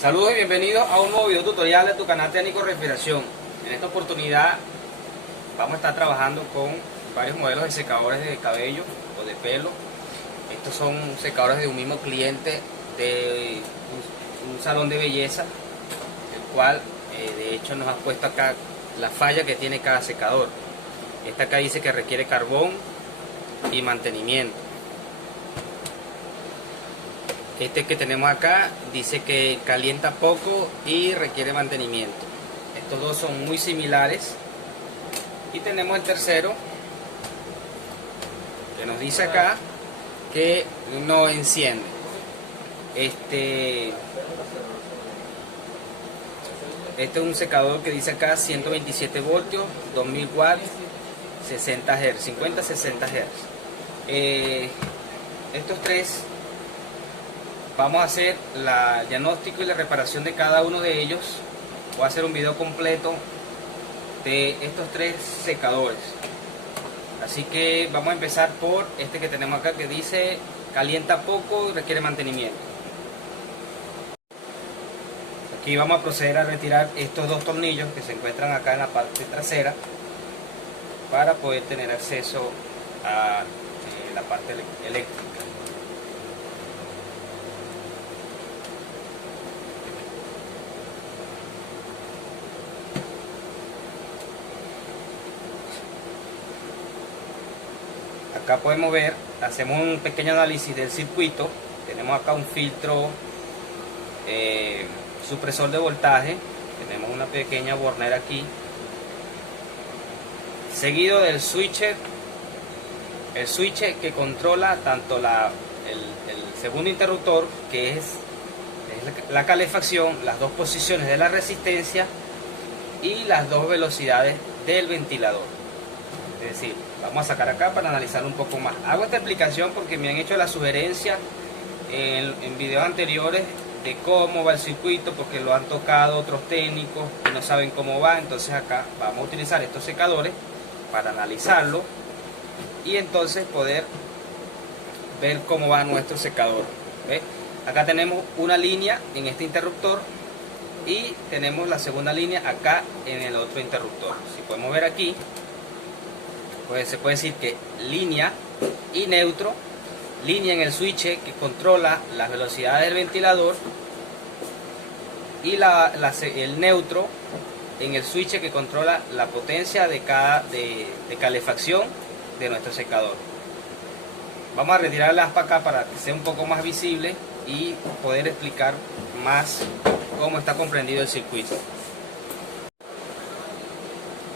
Saludos y bienvenidos a un nuevo video tutorial de tu canal Técnico Respiración. En esta oportunidad vamos a estar trabajando con varios modelos de secadores de cabello o de pelo. Estos son secadores de un mismo cliente de un salón de belleza, el cual de hecho nos ha puesto acá la falla que tiene cada secador. Esta acá dice que requiere carbón y mantenimiento. Este que tenemos acá dice que calienta poco y requiere mantenimiento. Estos dos son muy similares. Y tenemos el tercero que nos dice acá que no enciende. Este es un secador que dice acá 127 voltios, 2000 watts, 60 Hz, 50-60 Hz. Estos tres vamos a hacer el diagnóstico y la reparación de cada uno de ellos. Voy a hacer un video completo de estos tres secadores. Así que vamos a empezar por este que tenemos acá que dice calienta poco y requiere mantenimiento. Aquí vamos a proceder a retirar estos dos tornillos que se encuentran acá en la parte trasera para poder tener acceso a la parte eléctrica. Acá podemos ver, hacemos un pequeño análisis del circuito. Tenemos acá un filtro supresor de voltaje, tenemos una pequeña bornera aquí, seguido del switcher, el switch que controla tanto el segundo interruptor, que es la calefacción, las dos posiciones de la resistencia y las dos velocidades del ventilador. Es decir, vamos a sacar acá para analizar un poco más. Hago esta explicación porque me han hecho la sugerencia en videos anteriores de cómo va el circuito, porque lo han tocado otros técnicos y no saben cómo va. Entonces acá vamos a utilizar estos secadores para analizarlo y entonces poder ver cómo va nuestro secador. ¿Ve? Acá tenemos una línea en este interruptor y tenemos la segunda línea acá en el otro interruptor. Si podemos ver aquí, pues se puede decir que línea y neutro. Línea en el switch que controla las velocidades del ventilador y el neutro en el switch que controla la potencia de calefacción de nuestro secador. Vamos a retirar la aspa acá para que sea un poco más visible y poder explicar más cómo está comprendido el circuito.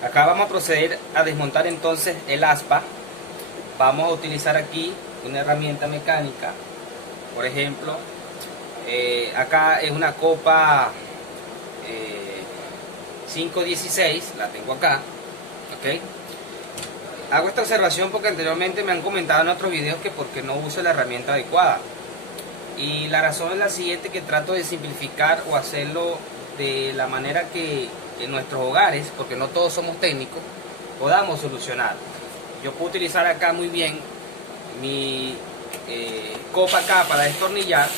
Acá vamos a proceder a desmontar entonces el aspa. Vamos a utilizar aquí una herramienta mecánica. Por ejemplo, acá es una copa 516, la tengo acá. ¿Okay? Hago esta observación porque anteriormente me han comentado en otros videos que porque no uso la herramienta adecuada. Y la razón es la siguiente, que trato de simplificar o hacerlo de la manera que en nuestros hogares, porque no todos somos técnicos, podamos solucionar. Yo puedo utilizar acá muy bien mi copa acá para destornillar,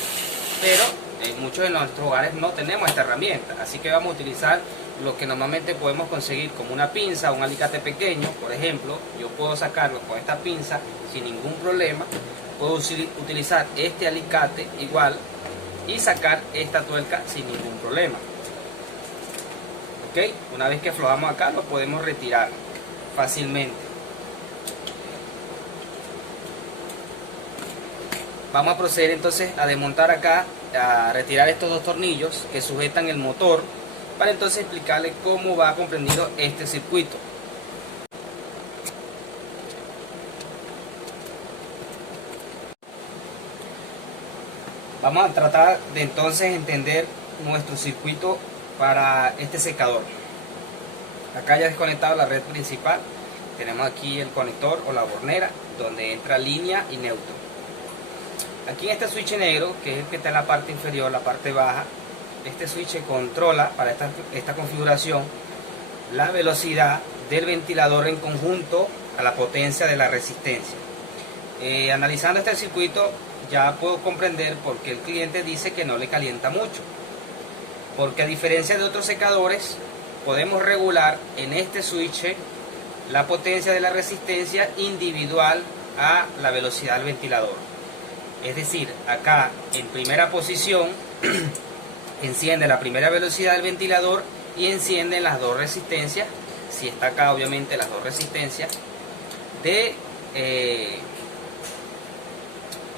pero en muchos de nuestros hogares no tenemos esta herramienta, así que vamos a utilizar lo que normalmente podemos conseguir como una pinza, un alicate pequeño. Por ejemplo, yo puedo sacarlo con esta pinza sin ningún problema. Puedo utilizar este alicate igual y sacar esta tuerca sin ningún problema. ¿Okay? Una vez que aflojamos acá, lo podemos retirar fácilmente. Vamos a proceder entonces a desmontar acá, a retirar estos dos tornillos que sujetan el motor, para entonces explicarles cómo va comprendido este circuito. Vamos a tratar de entonces entender nuestro circuito para este secador. Acá ya desconectado la red principal, tenemos aquí el conector o la bornera donde entra línea y neutro. Aquí en este switch negro, que es el que está en la parte inferior, la parte baja, este switch controla para esta configuración la velocidad del ventilador en conjunto a la potencia de la resistencia. Analizando este circuito ya puedo comprender por qué el cliente dice que no le calienta mucho. porque a diferencia de otros secadores podemos regular en este switch la potencia de la resistencia individual a la velocidad del ventilador. Es decir, acá en primera posición enciende la primera velocidad del ventilador y encienden las dos resistencias, si está acá obviamente las dos resistencias, de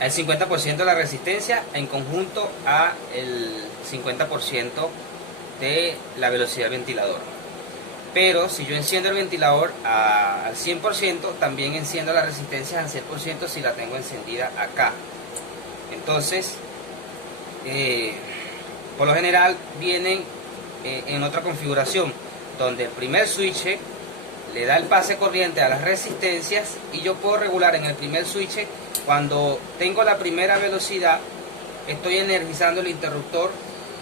el 50% de la resistencia en conjunto a el 50% de la velocidad del ventilador. Pero si yo enciendo el ventilador al 100%, también enciendo la resistencia al 100% si la tengo encendida acá. Entonces, por lo general vienen en otra configuración, donde el primer switch le da el pase corriente a las resistencias y yo puedo regular en el primer switch. Cuando tengo la primera velocidad, estoy energizando el interruptor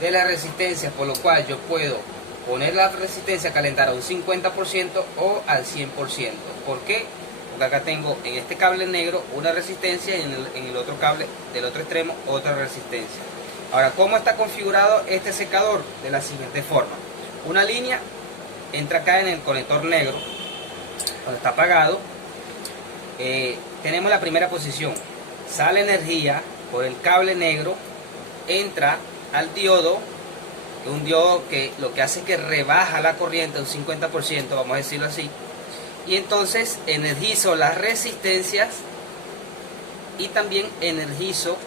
de la resistencia, por lo cual yo puedo poner la resistencia a calentar a un 50% o al 100%. ¿Por qué? Porque acá tengo en este cable negro una resistencia y en el otro cable del otro extremo otra resistencia. Ahora, ¿cómo está configurado este secador? De la siguiente forma. Una línea entra acá en el conector negro, cuando está apagado. Tenemos la primera posición, sale energía por el cable negro, entra al diodo, un diodo que lo que hace es que rebaja la corriente un 50%, vamos a decirlo así, y entonces energizo las resistencias y también energizo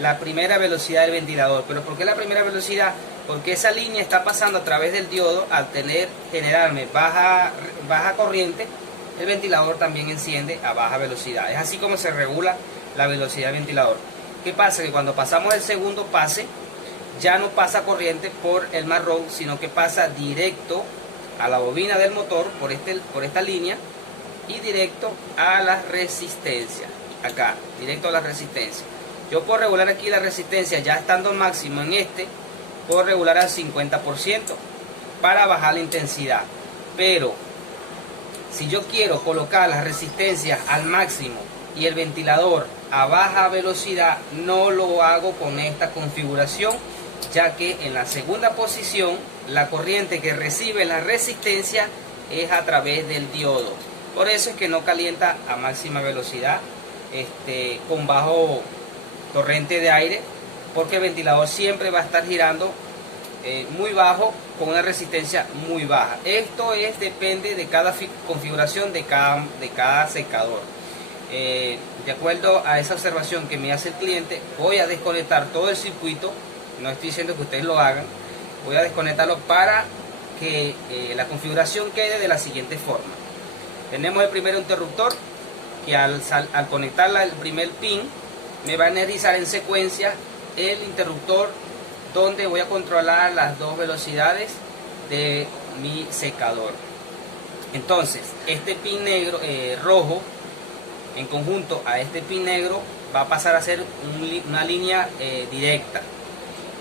la primera velocidad del ventilador. ¿Pero por qué la primera velocidad? Porque esa línea está pasando a través del diodo. Al generarme baja corriente, el ventilador también enciende a baja velocidad. Es así como se regula la velocidad del ventilador. ¿Qué pasa? Que cuando pasamos el segundo pase, ya no pasa corriente por el marrón, sino que pasa directo a la bobina del motor por esta línea y directo a la resistencia. Acá, directo a la resistencia. Yo puedo regular aquí la resistencia ya estando máximo en puedo regular al 50% para bajar la intensidad. Pero si yo quiero colocar las resistencias al máximo y el ventilador a baja velocidad, no lo hago con esta configuración, ya que en la segunda posición la corriente que recibe la resistencia es a través del diodo. Por eso es que no calienta a máxima velocidad con bajo corriente de aire, porque el ventilador siempre va a estar girando muy bajo con una resistencia muy baja. Esto depende de cada configuración de cada secador. De acuerdo a esa observación que me hace el cliente, voy a desconectar todo el circuito. No estoy diciendo que ustedes lo hagan, voy a desconectarlo para que la configuración quede de la siguiente forma. Tenemos el primer interruptor que al conectarla al primer pin me va a energizar en secuencia el interruptor donde voy a controlar las dos velocidades de mi secador. Entonces este pin negro rojo en conjunto a este pin negro va a pasar a ser una línea directa,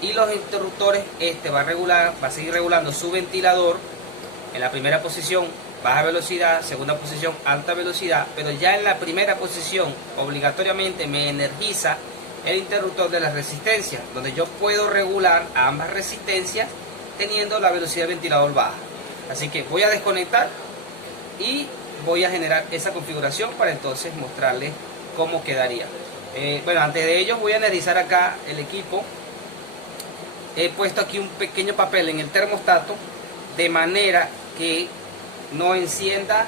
y los interruptores va a seguir regulando su ventilador en la primera posición baja velocidad, segunda posición alta velocidad, pero ya en la primera posición obligatoriamente me energiza el interruptor de las resistencias, donde yo puedo regular ambas resistencias teniendo la velocidad del ventilador baja. Así que voy a desconectar y voy a generar esa configuración para entonces mostrarles cómo quedaría. Bueno, antes de ello voy a energizar acá el equipo. He puesto aquí un pequeño papel en el termostato de manera que no encienda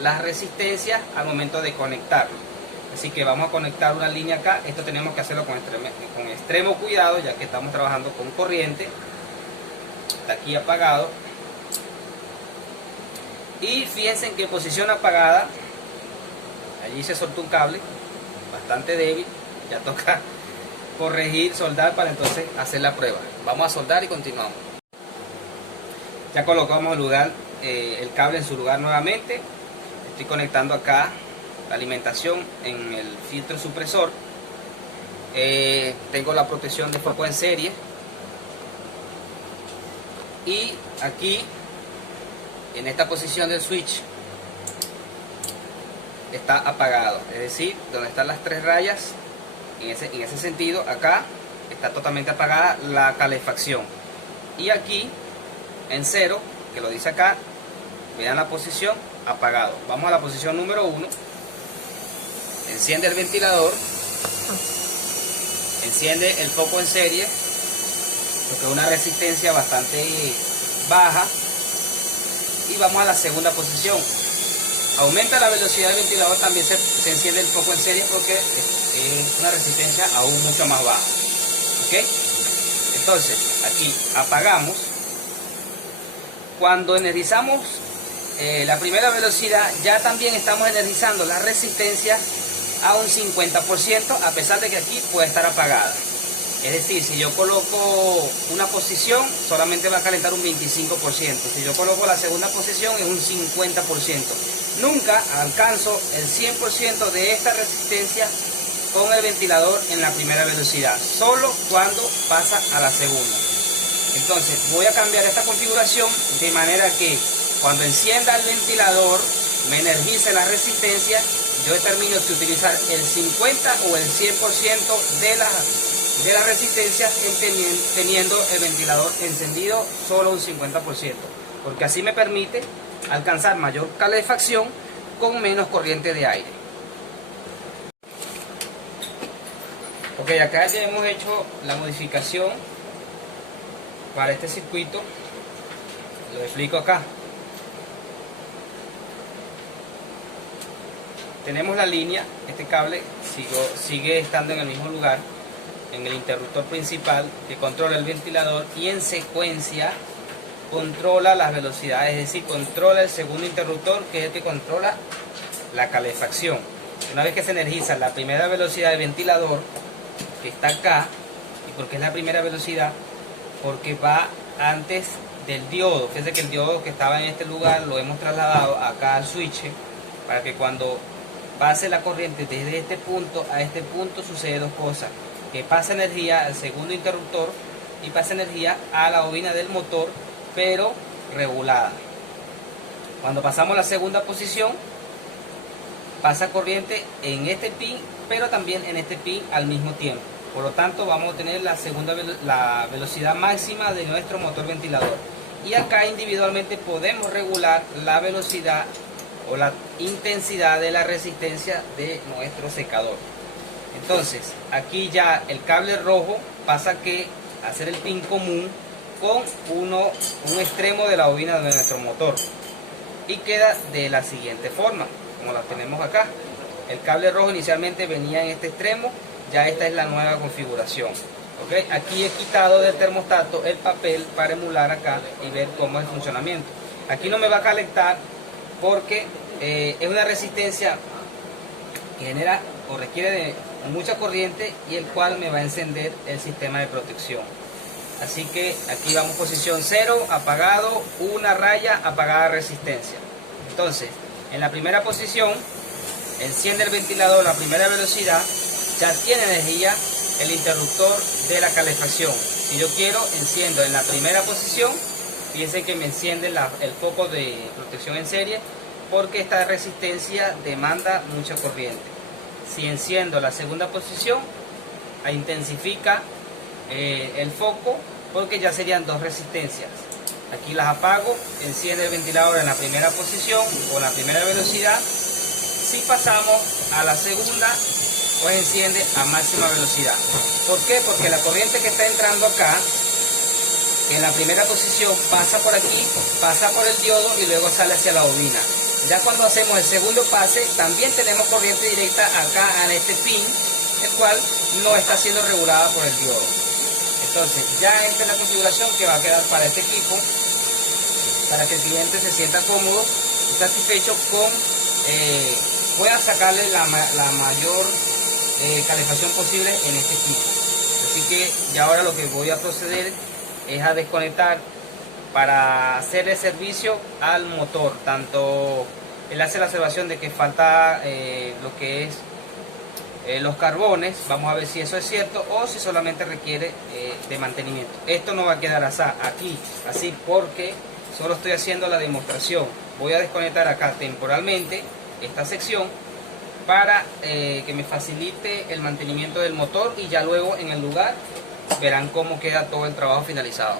las resistencias al momento de conectarlo. Así que vamos a conectar una línea acá. Esto tenemos que hacerlo con extremo cuidado, ya que estamos trabajando con corriente. Está aquí apagado. Y fíjense en que en posición apagada, allí se soltó un cable bastante débil. Ya toca corregir, soldar para entonces hacer la prueba. Vamos a soldar y continuamos. Ya colocamos el cable en su lugar nuevamente. Estoy conectando acá la alimentación en el filtro supresor. Tengo la protección de foco en serie. Y aquí, en esta posición del switch, está apagado. Es decir, donde están las tres rayas, en ese sentido, acá está totalmente apagada la calefacción. y aquí en 0, que lo dice acá, vean la posición, apagado. Vamos a la posición número 1, enciende el ventilador, enciende el foco en serie, porque es una resistencia bastante baja, y vamos a la segunda posición. Aumenta la velocidad del ventilador, también se enciende el foco en serie porque es una resistencia aún mucho más baja. ¿Ok? Entonces, aquí apagamos. Cuando energizamos la primera velocidad, ya también estamos energizando la resistencia a un 50%, a pesar de que aquí puede estar apagada. Es decir, si yo coloco una posición, solamente va a calentar un 25%. Si yo coloco la segunda posición, es un 50%. Nunca alcanzo el 100% de esta resistencia con el ventilador en la primera velocidad, solo cuando pasa a la segunda. Entonces voy a cambiar esta configuración de manera que cuando encienda el ventilador, me energice la resistencia, yo determino si utilizar el 50 o el 100% de la resistencia, teniendo el ventilador encendido solo un 50%, porque así me permite alcanzar mayor calefacción con menos corriente de aire. Ok, acá ya hemos hecho la modificación para este circuito, lo explico acá. Tenemos la línea, este cable sigue estando en el mismo lugar, en el interruptor principal que controla el ventilador, y en secuencia controla las velocidades, es decir, controla el segundo interruptor, que es el que controla la calefacción. Una vez que se energiza la primera velocidad del ventilador, que está acá, ¿y por qué es la primera velocidad? Porque va antes del diodo. Fíjense que el diodo que estaba en este lugar lo hemos trasladado acá al switch, para que cuando pase la corriente desde este punto a este punto sucede dos cosas: que pasa energía al segundo interruptor y pasa energía a la bobina del motor, pero regulada. Cuando pasamos la segunda posición, pasa corriente en este pin, pero también en este pin al mismo tiempo. Por lo tanto, vamos a tener la velocidad máxima de nuestro motor ventilador. Y acá individualmente podemos regular la velocidad o la intensidad de la resistencia de nuestro secador. Entonces, aquí ya el cable rojo pasa a hacer el pin común con un extremo de la bobina de nuestro motor, y queda de la siguiente forma, como la tenemos acá. El cable rojo inicialmente venía en este extremo, ya esta es la nueva configuración. ¿Okay? Aquí he quitado del termostato el papel para emular acá y ver cómo es el funcionamiento. Aquí no me va a calentar porque es una resistencia que genera o requiere de mucha corriente, y el cual me va a encender el sistema de protección. Así que aquí vamos posición 0, apagado, una raya, apagada resistencia. Entonces, en la primera posición, enciende el ventilador a primera velocidad, ya tiene energía el interruptor de la calefacción. Si yo quiero, enciendo en la primera posición, fíjense que me enciende el foco de protección en serie, porque esta resistencia demanda mucha corriente. Si enciendo la segunda posición, intensifica el foco, porque ya serían dos resistencias. Aquí las apago, enciende el ventilador en la primera posición o la primera velocidad. Si pasamos a la segunda, pues enciende a máxima velocidad. ¿Por qué? Porque la corriente que está entrando acá, que en la primera posición pasa por aquí, pasa por el diodo y luego sale hacia la bobina. Ya cuando hacemos el segundo pase, también tenemos corriente directa acá en este pin, el cual no está siendo regulada por el diodo. Entonces, ya esta es la configuración que va a quedar para este equipo, para que el cliente se sienta cómodo y satisfecho con pueda sacarle la mayor calefacción posible en este equipo. Así que ya ahora lo que voy a proceder es a desconectar para hacerle servicio al motor. Tanto él hace la observación de que falta lo que es los carbones. Vamos a ver si eso es cierto o si solamente requiere de mantenimiento. Esto no va a quedar así porque solo estoy haciendo la demostración. Voy a desconectar acá temporalmente esta sección para que me facilite el mantenimiento del motor, y ya luego en el lugar verán cómo queda todo el trabajo finalizado.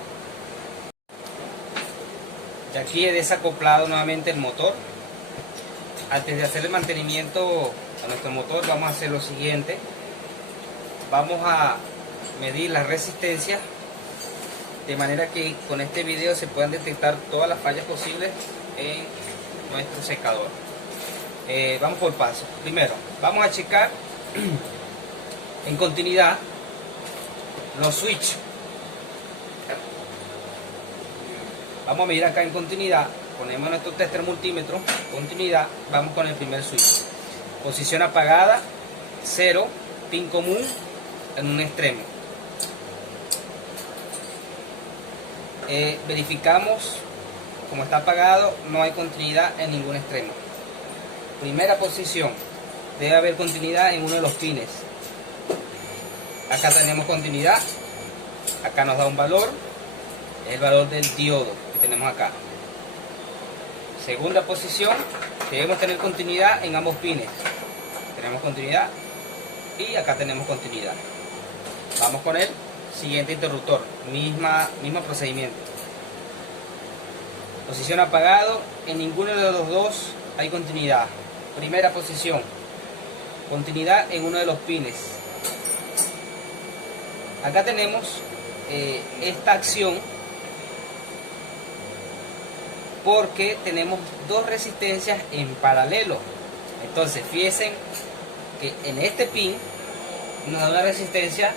Y aquí he desacoplado nuevamente el motor. Antes de hacer el mantenimiento a nuestro motor, vamos a hacer lo siguiente. Vamos a medir la resistencia de manera que con este video se puedan detectar todas las fallas posibles en nuestro secador. Vamos por paso. Primero, vamos a checar en continuidad los switches. Vamos a medir acá en continuidad. Ponemos nuestro tester multímetro, continuidad, vamos con el primer switch. Posición apagada, 0, pin común en un extremo. Verificamos, como está apagado, no hay continuidad en ningún extremo. Primera posición, debe haber continuidad en uno de los pines. Acá tenemos continuidad, acá nos da un valor, es el valor del diodo que tenemos acá. Segunda posición, debemos tener continuidad en ambos pines. Tenemos continuidad y acá tenemos continuidad. Vamos con el siguiente interruptor, mismo procedimiento. Posición apagado, en ninguno de los dos hay continuidad. Primera posición, continuidad en uno de los pines. Acá tenemos esta acción porque tenemos dos resistencias en paralelo. Entonces fíjense que en este pin nos da una resistencia,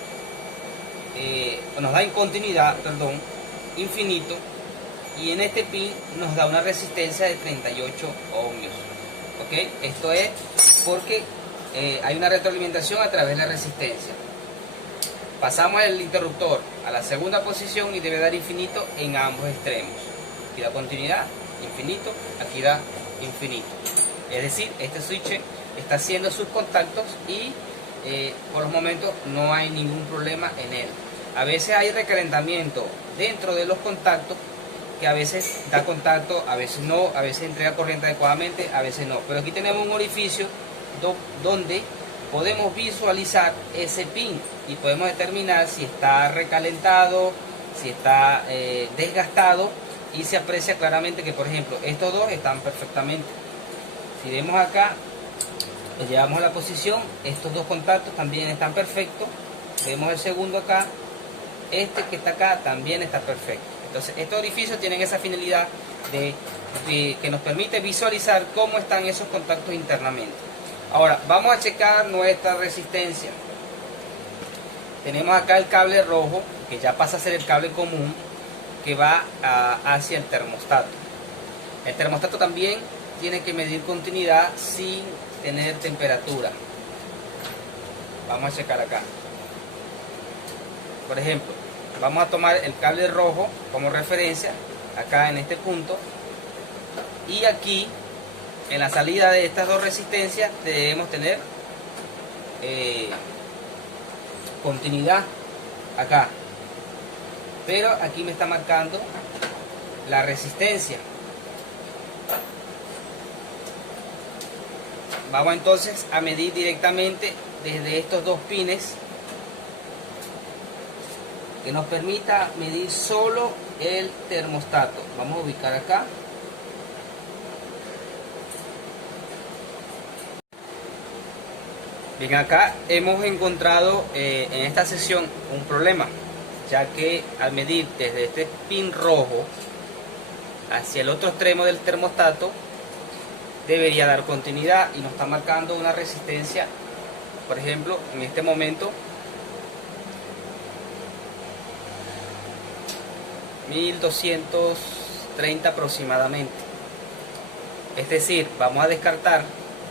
nos da incontinuidad, perdón, infinito, y en este pin nos da una resistencia de 38 ohmios. ¿Ok? Esto es porque hay una retroalimentación a través de la resistencia. Pasamos el interruptor a la segunda posición y debe dar infinito en ambos extremos. Aquí da continuidad, infinito, aquí da infinito. Es decir, este switch está haciendo sus contactos y por los momentos no hay ningún problema en él. A veces hay recalentamiento dentro de los contactos, que a veces da contacto, a veces no, a veces entrega corriente adecuadamente, a veces no. Pero aquí tenemos un orificio donde podemos visualizar ese pin y podemos determinar si está recalentado, si está desgastado, y se aprecia claramente que, por ejemplo, estos dos están perfectamente. Si vemos acá, lo llevamos a la posición, estos dos contactos también están perfectos. Vemos el segundo acá, este que está acá también está perfecto. Entonces estos orificios tienen esa finalidad de que nos permite visualizar cómo están esos contactos internamente. Ahora vamos a checar nuestra resistencia. Tenemos acá el cable rojo, que ya pasa a ser el cable común, que va hacia el termostato. El termostato también tiene que medir continuidad sin tener temperatura. Vamos a checar acá. Por ejemplo, vamos a tomar el cable rojo como referencia, acá en este punto, y aquí en la salida de estas dos resistencias debemos tener continuidad acá, pero aquí me está marcando la resistencia. Vamos entonces a medir directamente desde estos dos pines, que nos permita medir solo el termostato. Vamos a ubicar acá. Bien, acá hemos encontrado en esta sección un problema, ya que al medir desde este pin rojo hacia el otro extremo del termostato debería dar continuidad y nos está marcando una resistencia, por ejemplo, en este momento 1230 aproximadamente. Es decir, vamos a descartar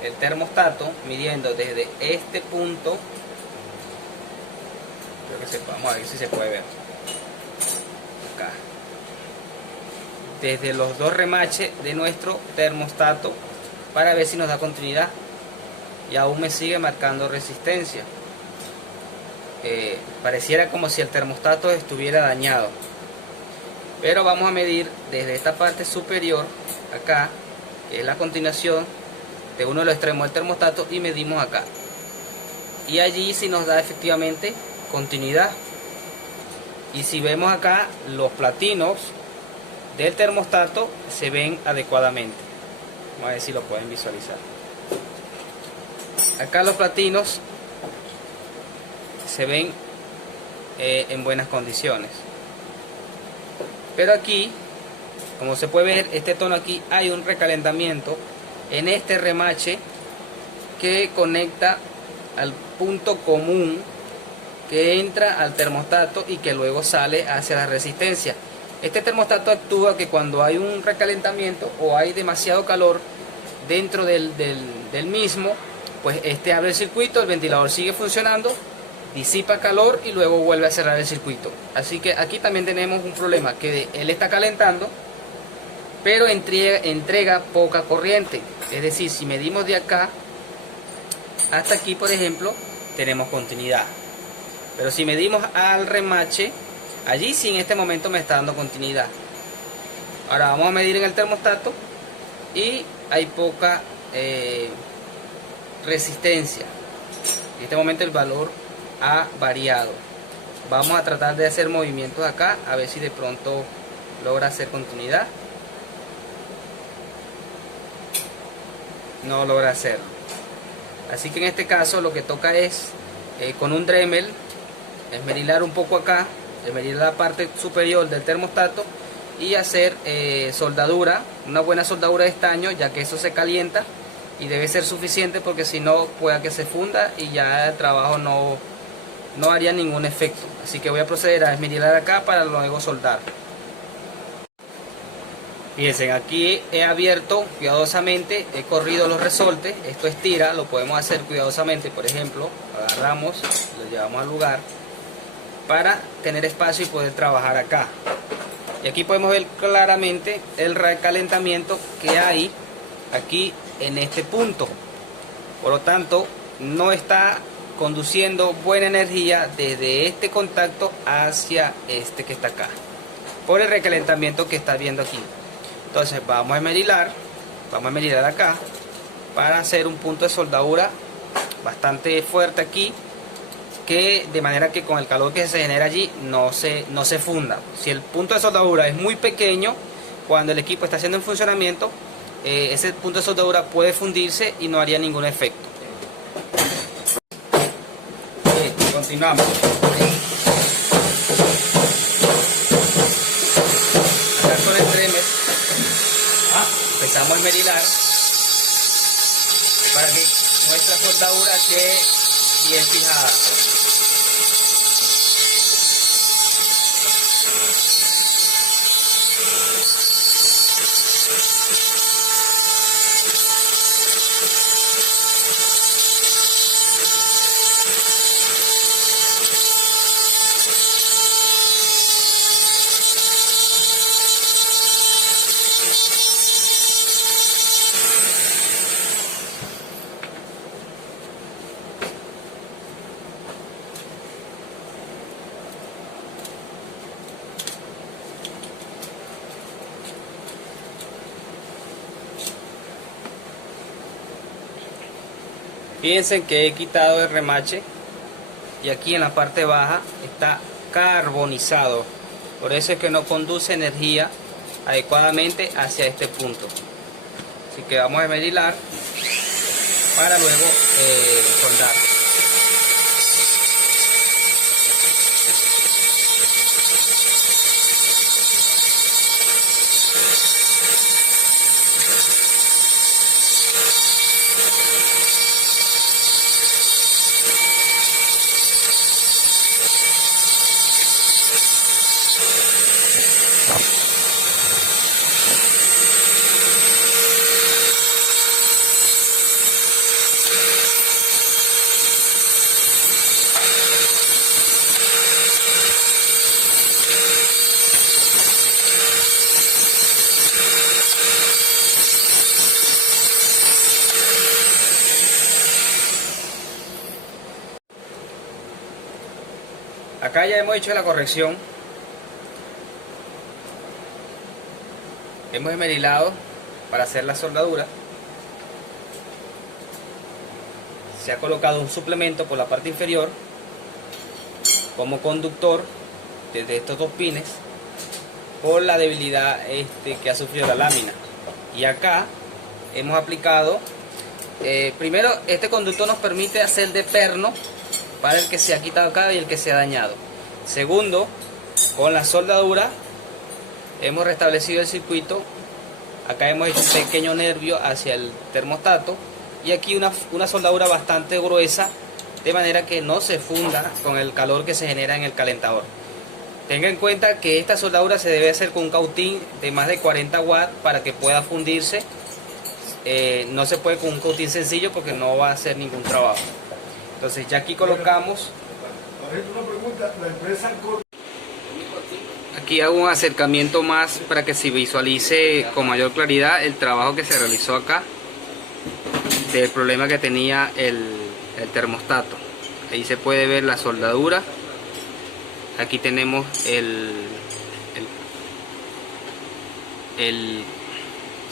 el termostato midiendo desde este punto. Vamos a ver si se puede ver acá, desde los dos remaches de nuestro termostato, para ver si nos da continuidad, y aún me sigue marcando resistencia. Pareciera como si el termostato estuviera dañado, pero vamos a medir desde esta parte superior acá, que es la continuación de uno de los extremos del termostato, y medimos acá, y allí sí nos da efectivamente continuidad. Y si vemos acá los platinos del termostato se ven adecuadamente. Vamos a ver si lo pueden visualizar. Acá los platinos se ven en buenas condiciones, pero aquí, como se puede ver, este tono aquí hay un recalentamiento en este remache que conecta al punto común que entra al termostato y que luego sale hacia la resistencia. Este termostato actúa que cuando hay un recalentamiento o hay demasiado calor dentro del mismo, pues este abre el circuito, el ventilador sigue funcionando, disipa calor y luego vuelve a cerrar el circuito. Así que aquí también tenemos un problema, que él está calentando, pero entrega poca corriente. Es decir, si medimos de acá hasta aquí, por ejemplo, tenemos continuidad. Pero si medimos al remache, allí sí en este momento me está dando continuidad. Ahora vamos a medir en el termostato y hay poca resistencia. En este momento el valor ha variado. Vamos a tratar de hacer movimientos acá, a ver si de pronto logra hacer continuidad. No logra hacerlo. Así que en este caso lo que toca es con un Dremel esmerilar un poco acá, esmerilar la parte superior del termostato y hacer soldadura, una buena soldadura de estaño, ya que eso se calienta y debe ser suficiente, porque si no pueda que se funda y ya el trabajo no haría ningún efecto. Así que voy a proceder a esmerilar acá para luego soldar. Fíjense, aquí he abierto cuidadosamente, he corrido los resortes, esto estira, lo podemos hacer cuidadosamente, por ejemplo, agarramos, lo llevamos al lugar para tener espacio y poder trabajar acá. Y aquí podemos ver claramente el recalentamiento que hay aquí en este punto. Por lo tanto, no está conduciendo buena energía desde este contacto hacia este que está acá, por el recalentamiento que está viendo aquí. Entonces vamos a esmerilar acá para hacer un punto de soldadura bastante fuerte aquí, que de manera que con el calor que se genera allí no se funda. Si el punto de soldadura es muy pequeño, cuando el equipo está haciendo en funcionamiento, ese punto de soldadura puede fundirse y no haría ningún efecto. Continuamos. Acá con el Dremel empezamos a esmerilar para que nuestra soldadura quede bien fijada. Fíjense que he quitado el remache y aquí en la parte baja está carbonizado. Por eso es que no conduce energía adecuadamente hacia este punto. Así que vamos a esmerilar para luego soldar. Acá ya hemos hecho la corrección, hemos esmerilado para hacer la soldadura, se ha colocado un suplemento por la parte inferior como conductor desde estos dos pines por la debilidad que ha sufrido la lámina. Y acá hemos aplicado, primero, este conducto nos permite hacer de perno para el que se ha quitado acá y el que se ha dañado. Segundo, con la soldadura hemos restablecido el circuito. Acá hemos hecho un pequeño nervio hacia el termostato y aquí una soldadura bastante gruesa, de manera que no se funda con el calor que se genera en el calentador. Tenga en cuenta que esta soldadura se debe hacer con un cautín de más de 40 watts para que pueda fundirse. No se puede con un cautín sencillo porque no va a hacer ningún trabajo. Entonces ya aquí colocamos. Una pregunta, la empresa Aquí hago un acercamiento más para que se visualice con mayor claridad el trabajo que se realizó acá del problema que tenía el termostato. Ahí se puede ver la soldadura. Aquí tenemos el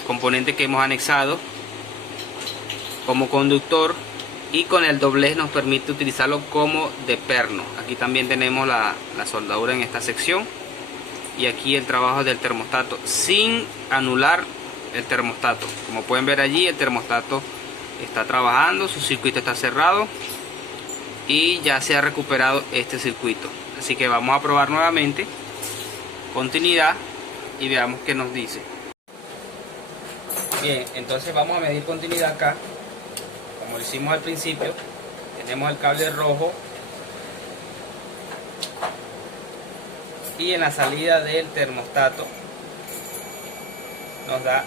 componente que hemos anexado como conductor, y con el doblez nos permite utilizarlo como de perno. Aquí también tenemos la soldadura en esta sección y aquí el trabajo del termostato sin anular el termostato. Como pueden ver allí, el termostato está trabajando, su circuito está cerrado y ya se ha recuperado este circuito. Así que vamos a probar nuevamente continuidad y veamos qué nos dice. Bien, entonces vamos a medir continuidad acá. Como lo hicimos al principio, tenemos el cable rojo y en la salida del termostato nos da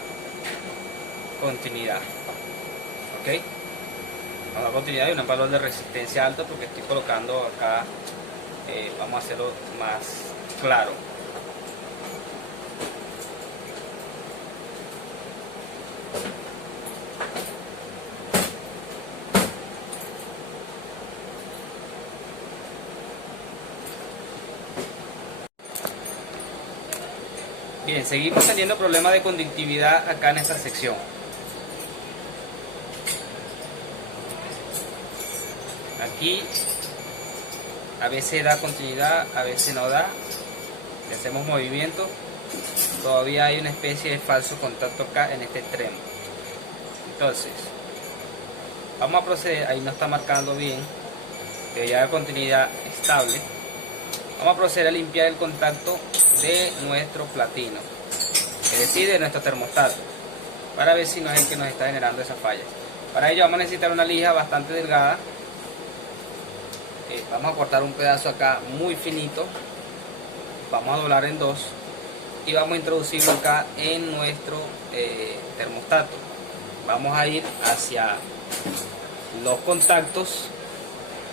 continuidad. ¿Ok? Nos da continuidad y un valor de resistencia alto porque estoy colocando acá, vamos a hacerlo más claro. Bien, seguimos teniendo problemas de conductividad acá en esta sección. Aquí a veces da continuidad, a veces no da. Si hacemos movimiento, todavía hay una especie de falso contacto acá en este extremo. Entonces, vamos a proceder, ahí no está marcando bien, que ya la continuidad estable. Vamos a proceder a limpiar el contacto de nuestro platino, es decir, de nuestro termostato, para ver si no es el que nos está generando esas fallas. Para ello vamos a necesitar una lija bastante delgada. Vamos a cortar un pedazo acá muy finito, vamos a doblar en dos y vamos a introducirlo acá en nuestro termostato. Vamos a ir hacia los contactos,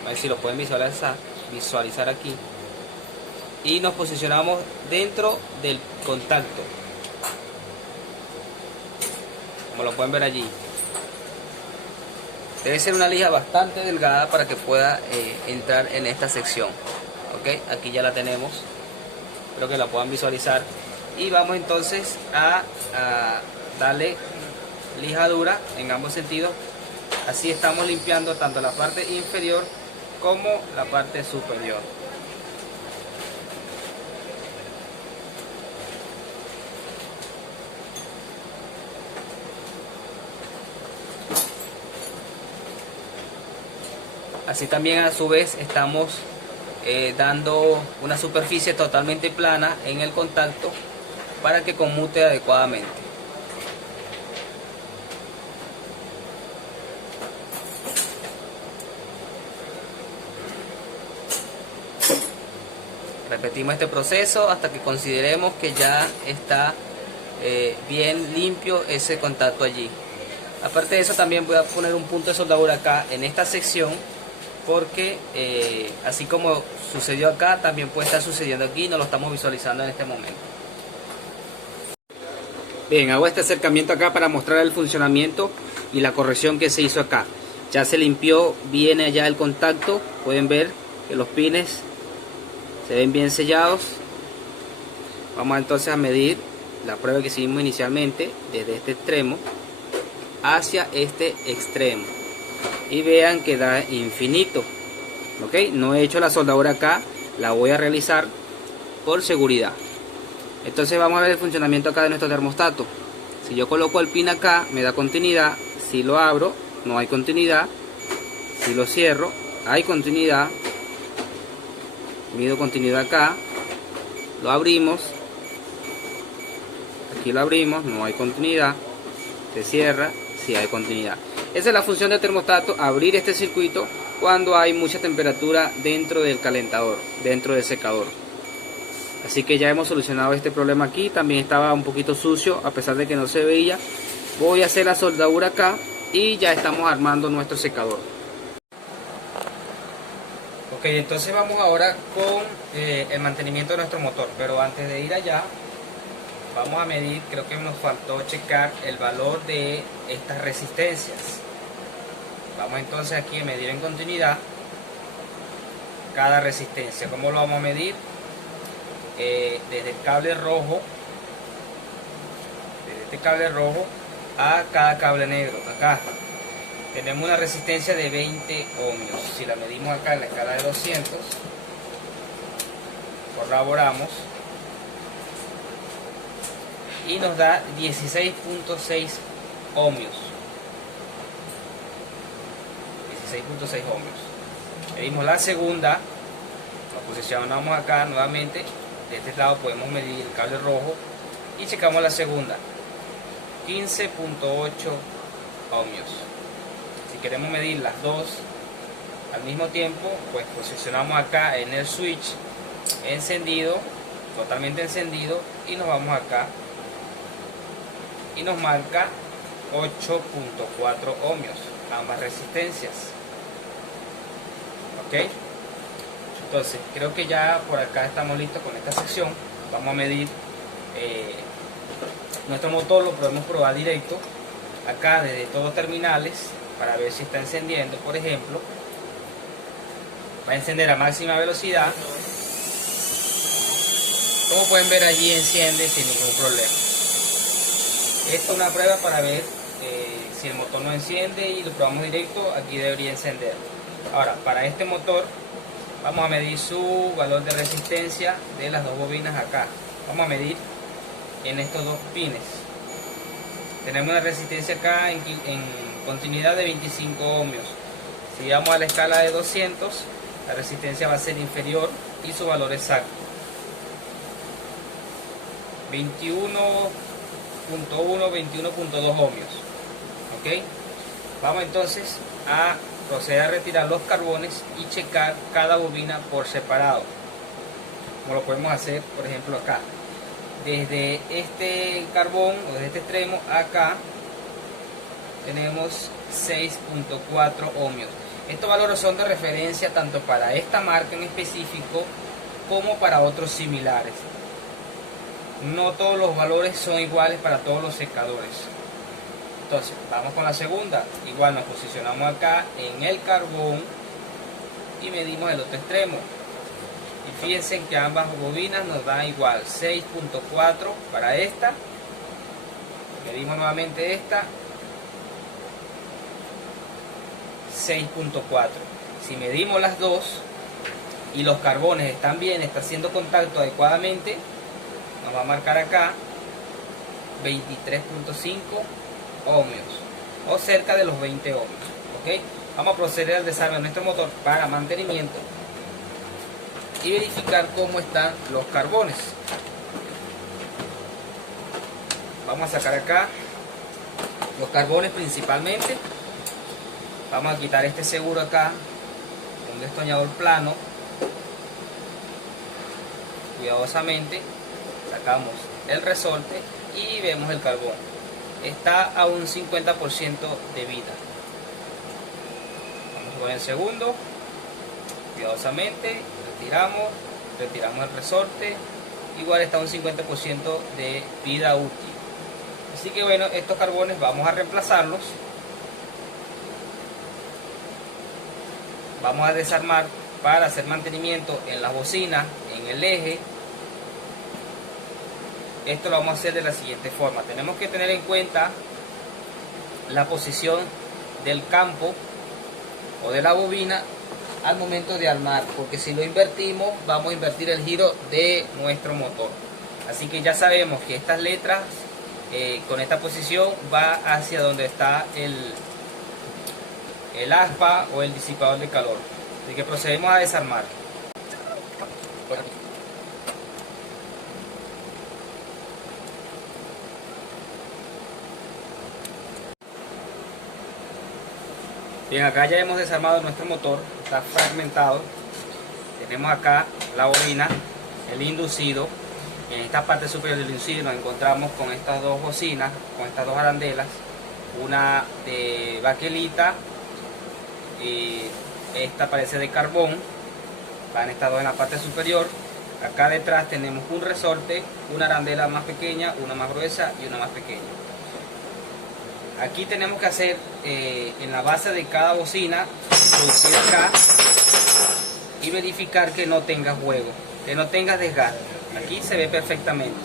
a ver si lo pueden visualizar aquí, y nos posicionamos dentro del contacto, como lo pueden ver allí. Debe ser una lija bastante delgada para que pueda entrar en esta sección. ¿Ok? Aquí ya la tenemos, espero que la puedan visualizar, y vamos entonces a darle lijadura en ambos sentidos. Así estamos limpiando tanto la parte inferior como la parte superior. Así también a su vez estamos dando una superficie totalmente plana en el contacto para que conmute adecuadamente. Repetimos este proceso hasta que consideremos que ya está bien limpio ese contacto allí. Aparte de eso, también voy a poner un punto de soldadura acá en esta sección, porque así como sucedió acá, también puede estar sucediendo aquí, no lo estamos visualizando en este momento. Bien, hago este acercamiento acá para mostrar el funcionamiento y la corrección que se hizo acá. Ya se limpió bien allá el contacto, pueden ver que los pines se ven bien sellados. Vamos entonces a medir la prueba que hicimos inicialmente desde este extremo hacia este extremo y vean que da infinito. Ok, no he hecho la soldadura acá, la voy a realizar por seguridad. Entonces vamos a ver el funcionamiento acá de nuestro termostato. Si yo coloco el pin acá, me da continuidad. Si lo abro, no hay continuidad. Si lo cierro, hay continuidad. Mido continuidad acá. Lo abrimos. Aquí lo abrimos, no hay continuidad. Se cierra, sí hay continuidad. Esa es la función del termostato, abrir este circuito cuando hay mucha temperatura dentro del calentador, dentro del secador. Así que ya hemos solucionado este problema aquí. También estaba un poquito sucio, a pesar de que no se veía. Voy a hacer la soldadura acá y ya estamos armando nuestro secador. Ok, entonces vamos ahora con el mantenimiento de nuestro motor. Pero antes de ir allá, vamos a medir, creo que nos faltó checar el valor de estas resistencias. Vamos entonces aquí a medir en continuidad cada resistencia. ¿Cómo lo vamos a medir? Desde el cable rojo, desde este cable rojo a cada cable negro. Acá tenemos una resistencia de 20 ohmios. Si la medimos acá en la escala de 200, corroboramos y nos da 16.6 ohmios. 16.6 ohmios. Medimos la segunda, nos posicionamos acá nuevamente. De este lado podemos medir el cable rojo y checamos la segunda, 15.8 ohmios. Si queremos medir las dos al mismo tiempo, pues posicionamos acá en el switch encendido, totalmente encendido, y nos vamos acá y nos marca 8.4 ohmios, ambas resistencias. Ok, entonces creo que ya por acá estamos listos con esta sección. Vamos a medir nuestro motor. Lo podemos probar directo acá desde todos terminales para ver si está encendiendo. Por ejemplo, va a encender a máxima velocidad. Como pueden ver, allí enciende sin ningún problema. Esto es una prueba para ver si el motor no enciende, y lo probamos directo. Aquí debería encender. Ahora, para este motor vamos a medir su valor de resistencia de las dos bobinas acá. Vamos a medir en estos dos pines. Tenemos una resistencia acá en continuidad de 25 ohmios. Si vamos a la escala de 200, la resistencia va a ser inferior y su valor exacto, 21.1, 21.2 ohmios. Ok, vamos entonces a proceder a retirar los carbones y checar cada bobina por separado, como lo podemos hacer por ejemplo acá. Desde este carbón o desde este extremo acá tenemos 6.4 ohmios. Estos valores son de referencia tanto para esta marca en específico como para otros similares. No todos los valores son iguales para todos los secadores. Entonces vamos con la segunda. Igual nos posicionamos acá en el carbón y medimos el otro extremo. Y fíjense que ambas bobinas nos dan igual, 6.4 para esta. Medimos nuevamente esta, 6.4. Si medimos las dos y los carbones están bien, está haciendo contacto adecuadamente, nos va a marcar acá 23.5 ohmios o cerca de los 20 ohmios. ¿Ok? Vamos a proceder al desarme de nuestro motor para mantenimiento y verificar cómo están los carbones. Vamos a sacar acá los carbones principalmente. Vamos a quitar este seguro acá con un destornillador plano. Cuidadosamente sacamos el resorte y vemos el carbón. Está a un 50% de vida. Vamos con el segundo. Cuidadosamente retiramos el resorte. Igual está a un 50% de vida útil. Así que bueno, estos carbones vamos a reemplazarlos. Vamos a desarmar para hacer mantenimiento en las bocinas, en el eje. Esto lo vamos a hacer de la siguiente forma. Tenemos que tener en cuenta la posición del campo o de la bobina al momento de armar, porque si lo invertimos vamos a invertir el giro de nuestro motor. Así que ya sabemos que estas letras con esta posición va hacia donde está el aspa o el disipador de calor. Así que procedemos a desarmar. Bien, acá ya hemos desarmado nuestro motor, está fragmentado. Tenemos acá la bobina, el inducido. En esta parte superior del inducido nos encontramos con estas dos bocinas, con estas dos arandelas. Una de baquelita y esta parece de carbón. Van estas dos en la parte superior. Acá detrás tenemos un resorte, una arandela más pequeña, una más gruesa y una más pequeña. Aquí tenemos que hacer en la base de cada bocina, introducir acá y verificar que no tenga juego, que no tenga desgaste. Aquí se ve perfectamente.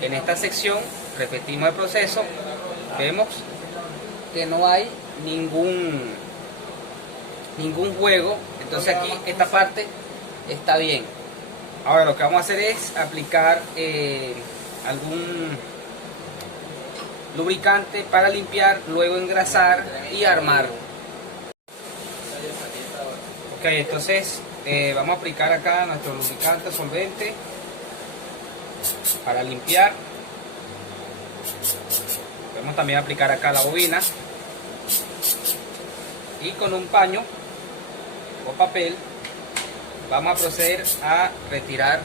En esta sección repetimos el proceso, vemos que no hay ningún juego, entonces aquí esta parte está bien. Ahora lo que vamos a hacer es aplicar algún lubricante para limpiar, luego engrasar y armar. Ok, entonces vamos a aplicar acá nuestro lubricante solvente para limpiar. Podemos también aplicar acá la bobina y con un paño o papel vamos a proceder a retirar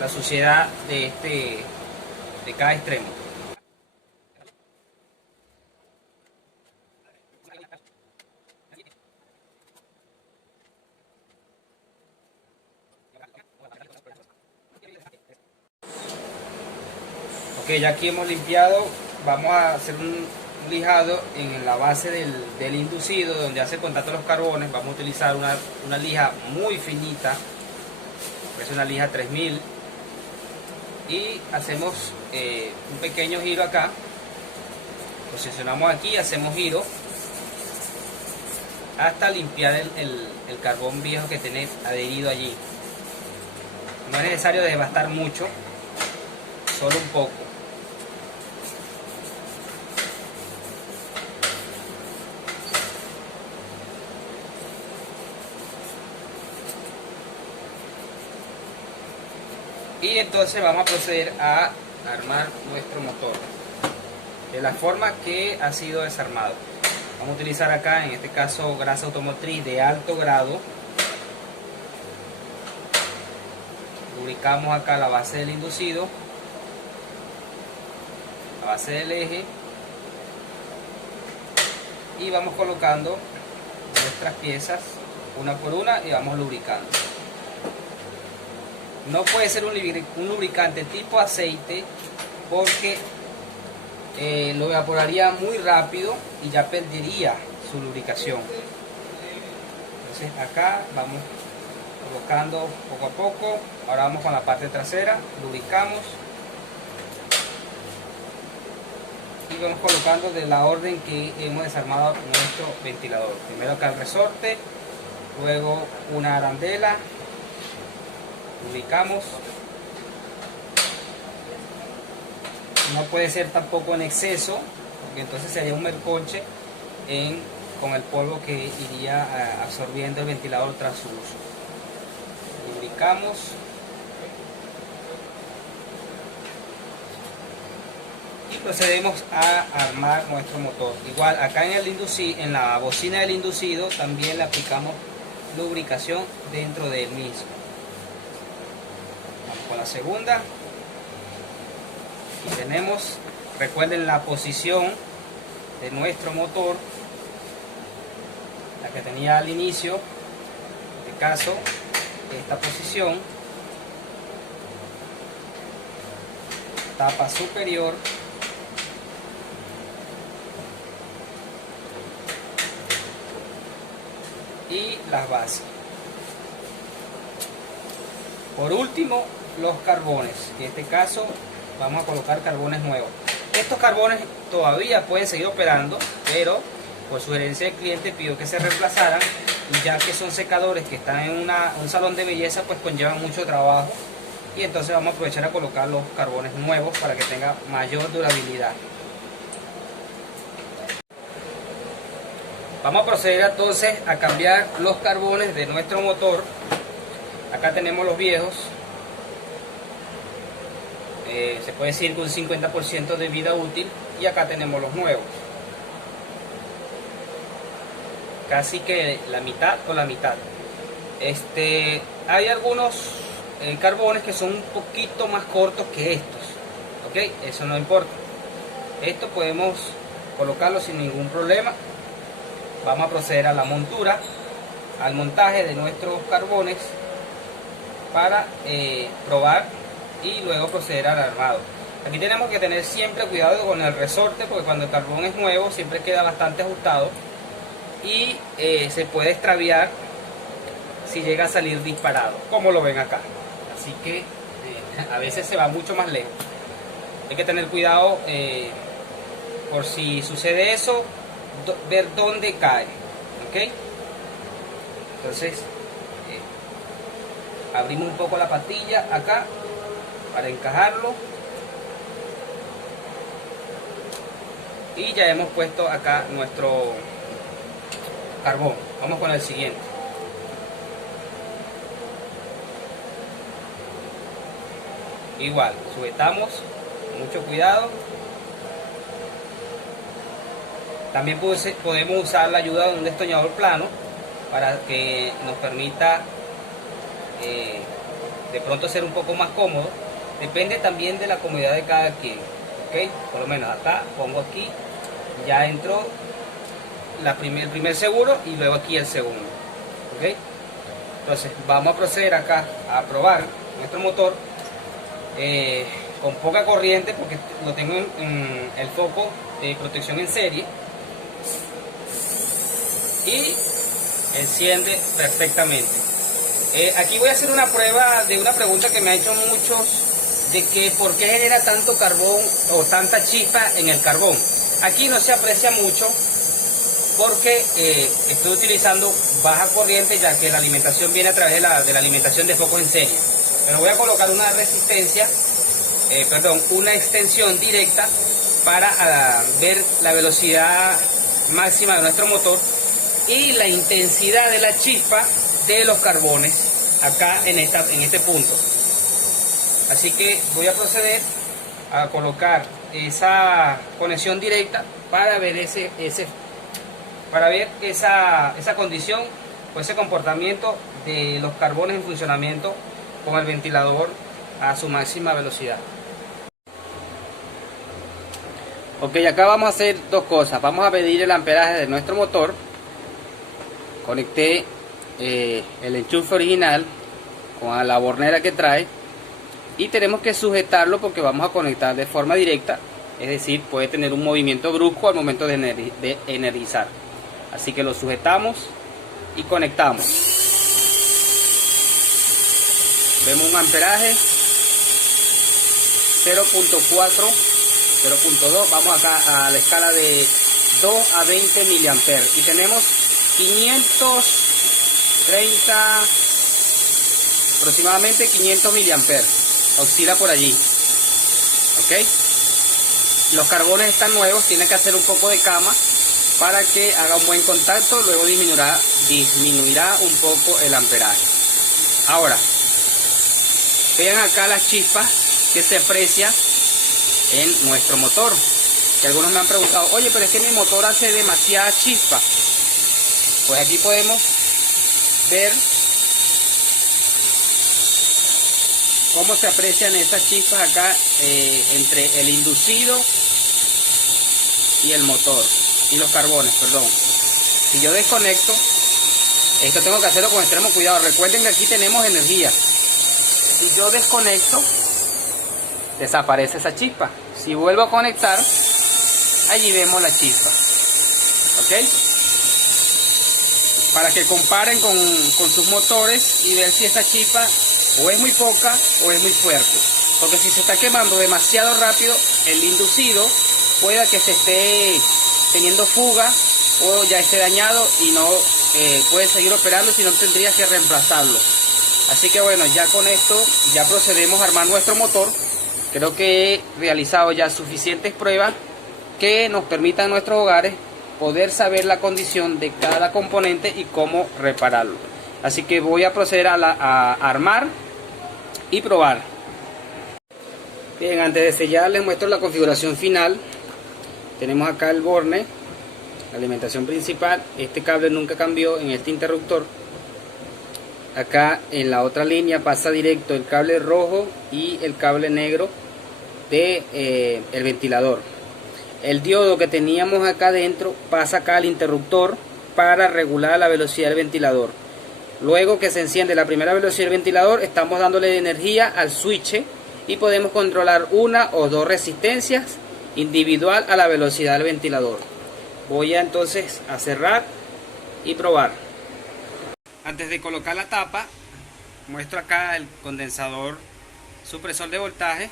la suciedad de cada extremo. Ok, ya aquí hemos limpiado, vamos a hacer un lijado en la base del inducido donde hace contacto los carbones. Vamos a utilizar una lija muy finita, es una lija 3000, y hacemos un pequeño giro acá, posicionamos aquí, hacemos giro hasta limpiar el carbón viejo que tiene adherido allí. No es necesario desbastar mucho, solo un poco. Y entonces vamos a proceder a armar nuestro motor de la forma que ha sido desarmado. Vamos a utilizar acá, en este caso, grasa automotriz de alto grado. Lubricamos acá la base del inducido, la base del eje, y vamos colocando nuestras piezas una por una y vamos lubricando. No puede ser un lubricante tipo aceite porque lo evaporaría muy rápido y ya perdería su lubricación. Entonces acá vamos colocando poco a poco. Ahora vamos con la parte trasera, lubricamos y vamos colocando de la orden que hemos desarmado nuestro ventilador. Primero acá el resorte, luego una arandela, lubricamos. No puede ser tampoco en exceso, porque entonces sería un merconche con el polvo que iría absorbiendo el ventilador tras su uso. Lubricamos. Y procedemos a armar nuestro motor. Igual acá en la bocina del inducido también le aplicamos lubricación dentro del mismo. Vamos con la segunda. Y tenemos, recuerden la posición de nuestro motor, la que tenía al inicio, en este caso, esta posición, tapa superior, y las bases. Por último, los carbones, en este caso vamos a colocar carbones nuevos. Estos carbones todavía pueden seguir operando, pero por sugerencia del cliente pidió que se reemplazaran y ya que son secadores que están en un salón de belleza, pues conllevan mucho trabajo, y entonces vamos a aprovechar a colocar los carbones nuevos para que tenga mayor durabilidad. Vamos a proceder entonces a cambiar los carbones de nuestro motor. Acá tenemos los viejos, se puede decir que un 50% de vida útil, y acá tenemos los nuevos, casi que la mitad o la mitad. Hay algunos carbones que son un poquito más cortos que estos, ok, eso no importa, esto podemos colocarlo sin ningún problema. Vamos a proceder a la montura, al montaje de nuestros carbones para probar y luego proceder al armado. Aquí tenemos que tener siempre cuidado con el resorte, porque cuando el carbón es nuevo siempre queda bastante ajustado y se puede extraviar si llega a salir disparado, como lo ven acá. Así que a veces se va mucho más lejos. Hay que tener cuidado por si sucede eso, ver dónde cae, ¿ok? Entonces abrimos un poco la pastilla acá para encajarlo, y ya hemos puesto acá nuestro carbón. Vamos con el siguiente. Igual, sujetamos, mucho cuidado. También podemos usar la ayuda de un destornillador plano para que nos permita de pronto ser un poco más cómodo. Depende también de la comodidad de cada quien, ¿ok? Por lo menos acá pongo aquí, ya entró el primer seguro y luego aquí el segundo, ¿ok? Entonces vamos a proceder acá a probar nuestro motor con poca corriente, porque lo tengo en el foco de protección en serie, y enciende perfectamente. Aquí voy a hacer una prueba de una pregunta que me han hecho muchos, de que por qué genera tanto carbón o tanta chispa en el carbón. Aquí no se aprecia mucho porque estoy utilizando baja corriente, ya que la alimentación viene a través de la alimentación de focos en serie. Pero voy a colocar una resistencia, una extensión directa para ver la velocidad máxima de nuestro motor y la intensidad de la chispa de los carbones acá en este punto. Así que voy a proceder a colocar esa conexión directa para ver esa condición o ese comportamiento de los carbones en funcionamiento con el ventilador a su máxima velocidad. Ok, acá vamos a hacer dos cosas. Vamos a medir el amperaje de nuestro motor. Conecté el enchufe original con la bornera que trae, y tenemos que sujetarlo porque vamos a conectar de forma directa, es decir, puede tener un movimiento brusco al momento de energizar. Así que lo sujetamos y conectamos. Vemos un amperaje 0.4, 0.2. Vamos acá a la escala de 2 a 20 miliamperes y tenemos 530, aproximadamente 500 miliamperes. Oscila por allí, ok. Los carbones están nuevos, tienen que hacer un poco de cama para que haga un buen contacto, luego disminuirá un poco el amperaje. Ahora vean acá las chispas que se aprecia en nuestro motor, que algunos me han preguntado, oye, pero es que mi motor hace demasiada chispa. Pues aquí podemos ver cómo se aprecian esas chispas acá entre el inducido y el motor, y los carbones, perdón. Si yo desconecto, esto tengo que hacerlo con extremo cuidado. Recuerden que aquí tenemos energía. Si yo desconecto, desaparece esa chispa. Si vuelvo a conectar, allí vemos la chispa, ¿ok? Para que comparen con sus motores y ver si esta chispa o es muy poca o es muy fuerte. Porque si se está quemando demasiado rápido, el inducido pueda que se esté teniendo fuga o ya esté dañado y no puede seguir operando, si no tendrías que reemplazarlo. Así que bueno, ya con esto ya procedemos a armar nuestro motor. Creo que he realizado ya suficientes pruebas que nos permitan en nuestros hogares poder saber la condición de cada componente y cómo repararlo. Así que voy a proceder a armar y probar. Bien, antes de sellar les muestro la configuración final. Tenemos acá el borne, la alimentación principal. Este cable nunca cambió en este interruptor. Acá en la otra línea pasa directo el cable rojo y el cable negro de el ventilador. El diodo que teníamos acá adentro pasa acá al interruptor para regular la velocidad del ventilador. Luego que se enciende la primera velocidad del ventilador, estamos dándole energía al switch y podemos controlar una o dos resistencias individual a la velocidad del ventilador. Voy a entonces a cerrar y probar. Antes de colocar la tapa, muestro acá el condensador supresor de voltaje,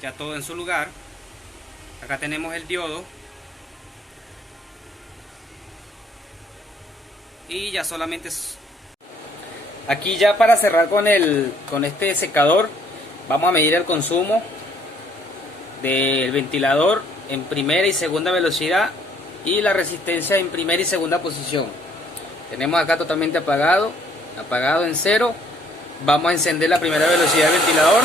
ya todo en su lugar. Acá tenemos el diodo y ya solamente aquí ya para cerrar con este secador vamos a medir el consumo del ventilador en primera y segunda velocidad y la resistencia en primera y segunda posición. Tenemos acá totalmente apagado en 0. Vamos a encender la primera velocidad del ventilador,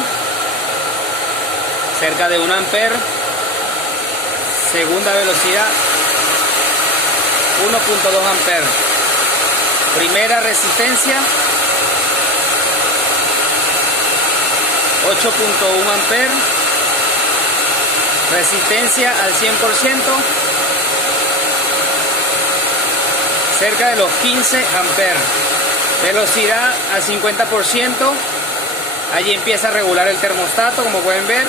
cerca de 1 ampere. Segunda velocidad 1.2 ampere. Primera resistencia 8.1 ampere. Resistencia al 100%, cerca de los 15 amperes. Velocidad al 50%. Allí empieza a regular el termostato, como pueden ver,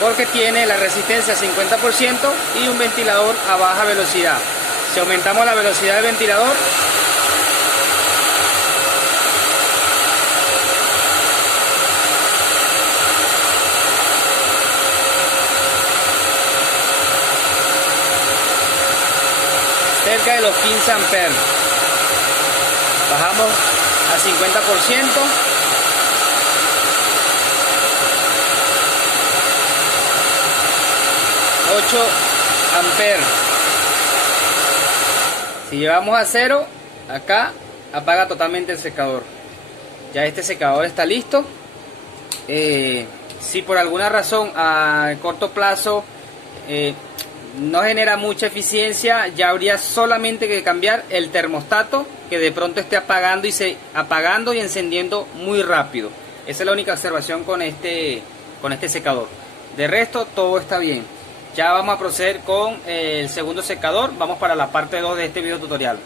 porque tiene la resistencia al 50% y un ventilador a baja velocidad. Si aumentamos la velocidad del ventilador, cerca de los 15 amperes. Bajamos al 50%. Amperes. Si llevamos a 0, acá apaga totalmente el secador. Ya este secador está listo. Si por alguna razón a corto plazo no genera mucha eficiencia, ya habría solamente que cambiar el termostato, que de pronto esté apagando y encendiendo muy rápido. Esa es la única observación con este secador. De resto todo está bien. Ya vamos a proceder con el segundo secador. Vamos para la parte 2 de este video tutorial.